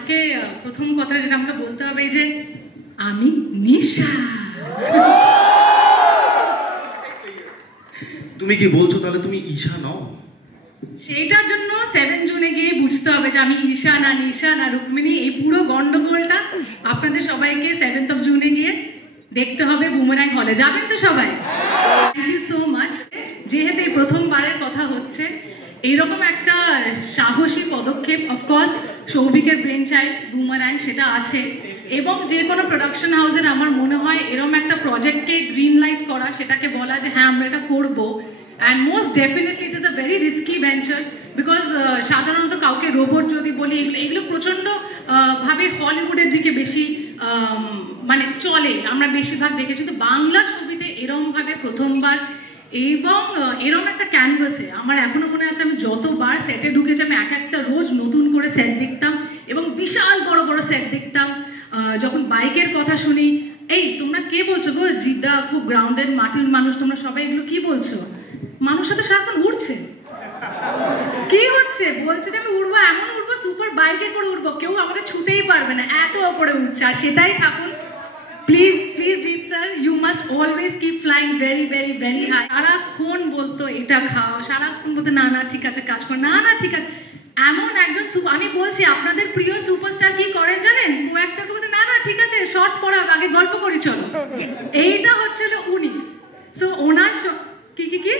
আজকে প্রথম কথা যেটা আমাকে বলতে হবে যে আমি নিশা। তুমি কি বলছো তাহলে তুমি ঈশা নও? সেইটার জন্য 7 জুনে গিয়ে বুঝতে হবে যে আমি ঈশা না নিশা না রুক্মিণী। এই পুরো গন্ডগোলটা আপনাদের সবাইকে 7th জুনে গিয়ে দেখতে হবে বুমারাং হলে। যাবেন তো সবাই? Thank you so much. যেহেতু এই প্রথমবারের কথা হচ্ছে, এইরকম একটা সাহসী পদক্ষেপ অফকোর্স সৌভিকের ব্রেন চাইল্ড বুমারাং সেটা আছে, এবং যে কোনো প্রোডাকশন হাউসের আমার মনে হয় এরকম একটা প্রজেক্টকে গ্রিন লাইট করা, সেটাকে বলা যে হ্যাঁ আমরা এটা করবো। And most definitely it is a very risky venture, because সাধারণত কাউকে রোবট যদি বলি এগুলো প্রচণ্ড ভাবে হলিউডের দিকে বেশি মানে চলে, আমরা বেশিরভাগ দেখেছি। তো বাংলা ছবিতে এরমভাবে প্রথমবার এবং এরম একটা ক্যানভাসে আমার এখনো মনে আছে আমি যতবার সেটে ঢুকেছি আমি এক একটা রোজ নতুন করে সেট দেখতাম এবং বিশাল বড় বড় সেট দেখতাম। যখন বাইকের কথা শুনি, এই তোমরা কে বলছো গো জিদ্দা খুব গ্রাউন্ডেড মাটির মানুষ, তোমরা সবাই এগুলো কি বলছো? মানুষের তো সারাক্ষণ উড়ছে, কি হচ্ছে? বলছে যে আমি উড়বো, এমন উড়বো সুপার বাইকে করে উড়বো, কেউ আমাকে ছুতেই পারবে না, এত ওপরে উঠছে। আর সেটাই থাকুন please please Jeet sir, you must always keep flying very very very high. সারাক্ষণ বলতো এটা খাও, সারাক্ষণ বলতো না না ঠিক আছে কাজ কর, না না ঠিক আছে। এমন একজন আমি বলছি আপনাদের প্রিয় সুপারস্টার কি করেন জানেন? কো একটা বলছে না না ঠিক আছে শর্ট পড়া আগে গল্প করি চলো, এইটা হচ্ছিল উনি। সো ওনার কি কি কি